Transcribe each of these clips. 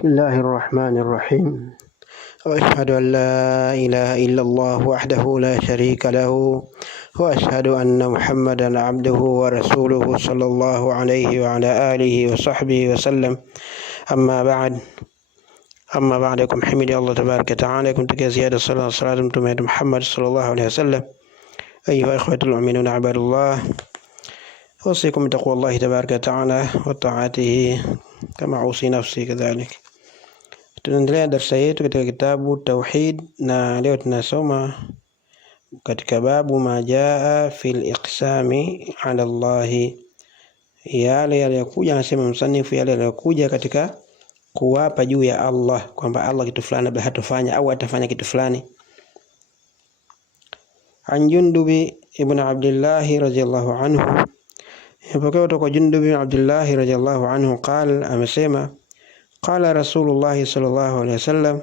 بسم الله الرحمن الرحيم. وأشهد أن لا إله إلا الله وحده لا شريك له وأشهد أن محمدا عبده ورسوله صلى الله عليه وعلى آله وصحبه وسلم. أما بعد حمد الله تبارك وتعالى كنت زيادة صلاة محمد صلى الله عليه وسلم. أيها إخوة المؤمنون عباد الله، أوصيكم بتقوى الله تبارك وتعالى وطاعته kama usi nafsi kadhalik. Tunaendelea darasa yetu katika kitabu Tauhid, na leo tunasoma katika babu majaa fil iqsami ala Allah, yale yaliyokuja, anasema msanifu, yale yaliyokuja katika kuwapa juu ya Allah, kwamba Allah kitu fulani hatofanya au atafanya kitu fulani. An Jundubi ibn Abdullah radhiyallahu anhu, ipokea kutoka Jundub ibn Abdullah radhiyallahu anhu qala, amesema qala Rasulullah sallallahu alayhi wasallam,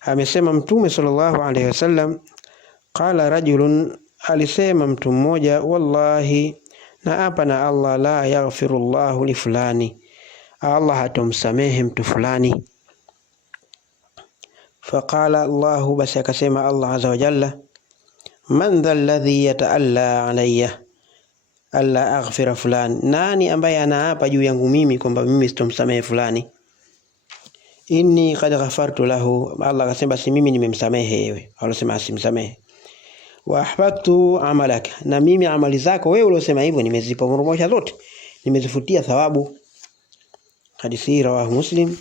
amesema Mtume sallallahu alayhi wasallam, qala rajulun, alisema mtu mmoja, wallahi, na hapa na Allah, la yaghfirullahu li fulani, Allah hatomsamehe mtu fulani. Faqala Allahu, basi akasema Allah azza wa jalla, man dha alladhi yata'alla alayya alla aghfira fulani, nani ambaye anaapa juu yangu mimi kwamba mimi sitomsamehe fulani? Inni qad ghafartu lahu, Allah akasema basi mimi nimemsamehe yeye. Alosema asimsamehe. Wa ahbatu amalaka, na mimi amali zako wewe uliosema hivyo nimeziporomosha zote, nimezifutia thawabu. Hadithi rawahu Muslim,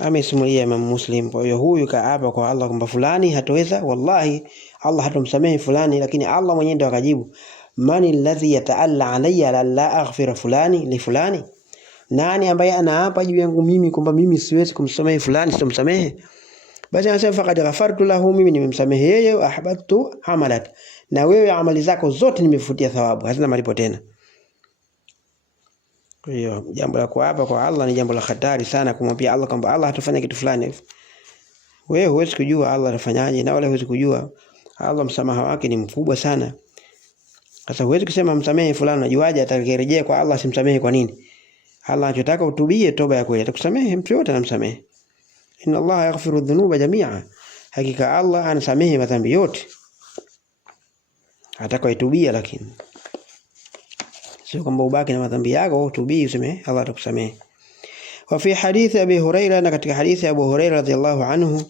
amesimulia Imam Muslim. Kwa hiyo huyu kaapa kwa Allah kwamba fulani hatoweza, wallahi Allah hatomsamehe fulani, lakini Allah mwenyewe ndo akajibu, mani alladhi yata'alla alayya la aghfira fulani li fulani, nani ambaye anaapa juu yangu mimi kwamba mimi siwezi kumsamehe fulani, sitomsamehe? Basi anasema faqad ghafartu lahu, mimi nimemsamehe yeye. Ahbatu amalak, na wewe amali zako zote nimefutia thawabu, hazina malipo tena. Kwa hiyo jambo la kuapa kwa Allah ni jambo la hatari sana, kumwambia Allah kwamba Allah hatafanya kitu fulani. Wewe huwezi kujua Allah atafanyaje, na wala huwezi kujua Allah msamaha wake ni mkubwa sana. Sasa huwezi kusema msamehe fulani, unajuaje atakayerejea kwa Allah simsamehe kwa nini? Allah anataka utubie toba ya kweli, atakusamehe, mtu yote anamsamehe. Inna Allah yaghfiru dhunuba jami'a, hakika Allah anasamehe madhambi yote, atakayoitubia. Lakini sio kwamba ubaki na madhambi yako utubie useme Allah atakusamehe. Wa fi hadithi Abi Huraira, na katika hadithi ya Abu Huraira radhiyallahu anhu,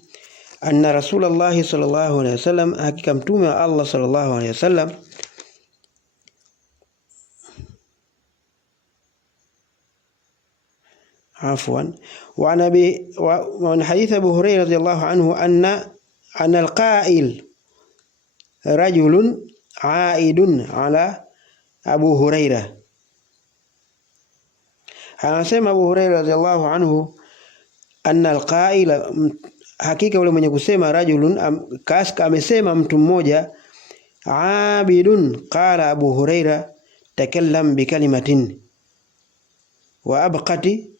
anna Rasulullah sallallahu alayhi wasallam, hakika mtume wa Allah sallallahu alayhi wasallam, عفوا وعن حديث أبو هريرة رضي الله عنه أن القائل رجل عائد على أبو هريرة. anasema Abu Hurairah radhiyallahu anhu, anna alqaila, hakika yule mwenye kusema, rajulun, amesema mtu mmoja, abidun, qala Abu Hurairah, takallam bikalimatin wa abqati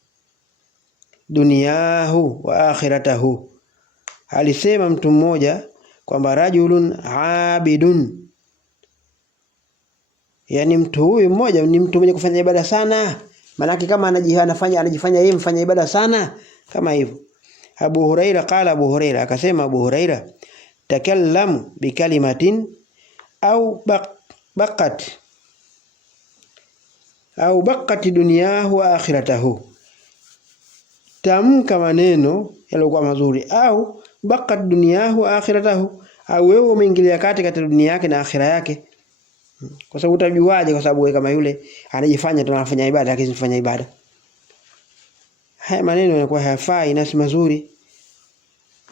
dunyahu wa akhiratahu. Alisema mtu mmoja kwamba rajulun abidun, yani mtu huyu mmoja ni mtu mwenye kufanya ibada sana, manake kama anajifanya yeye mfanya ibada sana kama hivyo. Abu Huraira, qala Abu Huraira, akasema Abu Huraira, takallam bikalimatin au baqat dunyahu wa akhiratahu, tamka maneno yaliokuwa mazuri, au baqat dunyahu wa akhiratahu, au wewe umeingilia katika dunia yake na akhira yake. Kwa sababu utajuaje? Kwa sababu kama yule anajifanya tunafanya ibada lakini sifanya ibada. Haya maneno yanakuwa hayafai na si mazuri.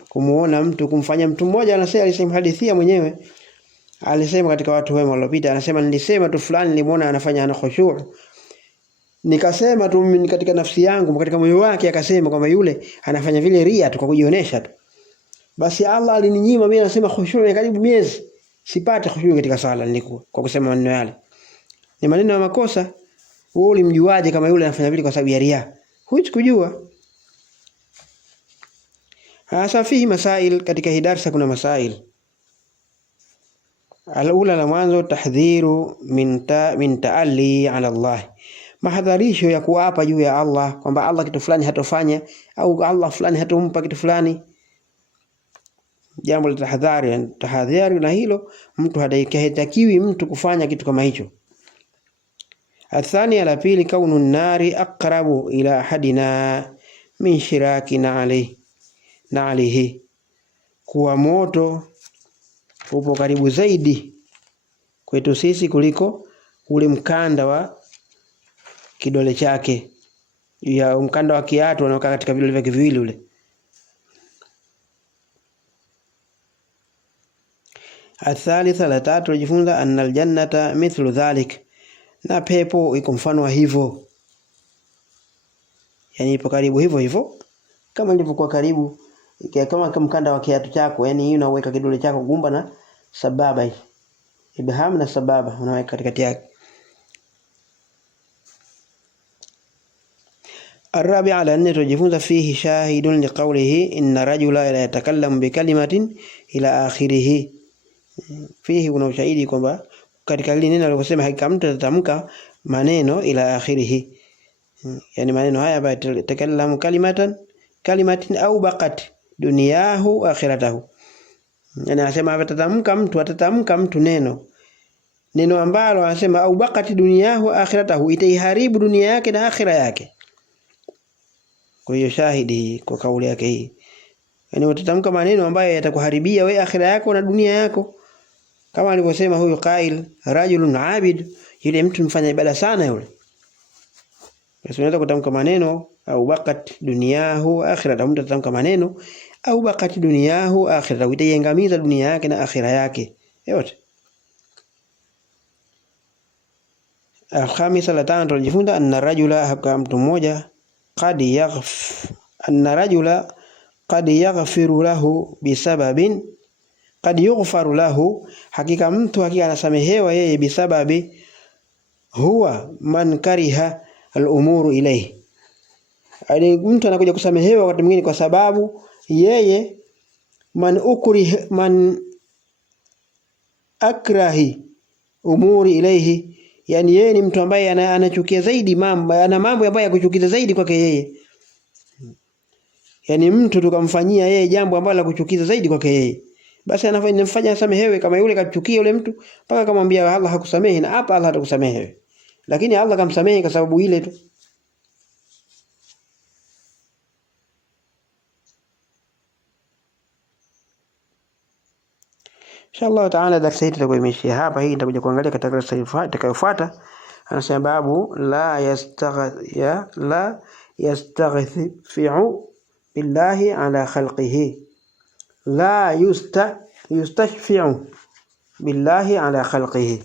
Kumuona mtu, kumfanya mtu mmoja, anasema, alisema hadithia mwenyewe, alisema katika watu wema waliopita, anasema nilisema tu fulani nilimuona anafanya ana khushu', nikasema tu mimi katika nafsi yangu, katika moyo wake akasema kwamba yule anafanya vile ria tu, kwa kujionesha tu. Basi Allah alininyima mimi, anasema khushu' ya karibu miezi sipate khushu' katika sala, nilikuwa kwa kusema maneno yale. Ni maneno ya makosa. Wewe ulimjuaje kama yule anafanya vile kwa sababu ya ria? Huwezi kujua. Hasa fihi masail, katika hii darasa kuna masail. Al-ula, la mwanzo, tahdhiru min ta'alli ala Allah, mahadharisho ya kuapa juu ya Allah kwamba Allah kitu fulani hatofanya au Allah fulani hatompa kitu fulani. Jambo la tahadhari na hilo mtu hatakiwi mtu kufanya kitu kama hicho. Athani la pili, kaunu nari aqrabu ila ahadina min shiraki na'alihi, kuwa moto upo karibu zaidi kwetu sisi kuliko ule mkanda wa kidole chake, ya mkanda wa kiatu unaokaa katika vidole vyake viwili ule. Athalitha la tatu, tujifunza anna aljannata mithlu dhalik, na pepo iko mfano wa hivyo, yani ipo karibu hivyo kama ilivyokuwa karibu, kama mkanda wa kiatu chako, yani hii unaweka kidole chako gumba na sababa, ibham na sababa unaweka katikati yake. الرابع على أن تجفون فيه شاهد لقوله إن رجل لا يتكلم بكلمة إلى آخره. فيه kuna ushahidi kwamba katika hili neno aliposema hakika mtu atatamka maneno ila akhirih, yani maneno haya baada takallamu kalimatin au baqat dunyahu akhiratahu, yani anasema atatamka mtu neno ambalo anasema au baqat dunyahu akhiratahu, itaiharibu dunia yake na akhira yake. Kwa hiyo shahidi kwa kauli yake hii, yani utatamka maneno ambayo yatakuharibia wewe akhira yako na dunia yako, kama alivyosema huyu qail, rajulun abid, yule mtu mfanya ibada sana yule. Basi unaweza kutamka maneno au baqat dunyahu akhiratahu, mtu atatamka maneno au baqat dunyahu akhiratahu, itaiangamiza dunia yake na akhira yake yote. Khamisa la tano, tunajifunza anna rajula, hakika mtu mmoja, qad yaghfiru lahu bisababin, qad yughfaru lahu, hakika mtu anasamehewa yeye bisababi huwa man kariha al-umuru ilayhi, yani mtu anakuja kusamehewa wakati mwingine kwa sababu yeye man akrahi umuri ilayhi, yani yeye ni mtu ambaye anachukia zaidi mambo, ana mambo ambayo yakuchukiza zaidi kwake yeye, yani mtu tukamfanyia yeye jambo ambalo la kuchukiza zaidi kwake yeye, basi anafanya asamehewe. Kama yule kachukia yule mtu mpaka kamwambia Allah hakusamehe, na hapa Allah hatakusamehe, lakini Allah kamsamehe kwa sababu ile tu. Inshallah taala darasa hili tutakuwa imeishia hapa. Hii nitakuja kuangalia katika darasa itakayofuata. Anasema babu la yastaghfi'u billahi ala khalqihi, la yustashfi'u billahi ala khalqihi,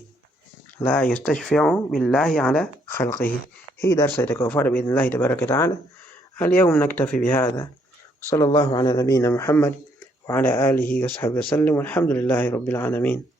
la yustashfi'u billahi ala khalqihi. hii darasa itakayofuata biidhnillah tabaraka taala. اليوم نكتفي بهذا، صلى الله على نبينا محمد وعلى آله وصحبه وسلم، والحمد لله رب العالمين.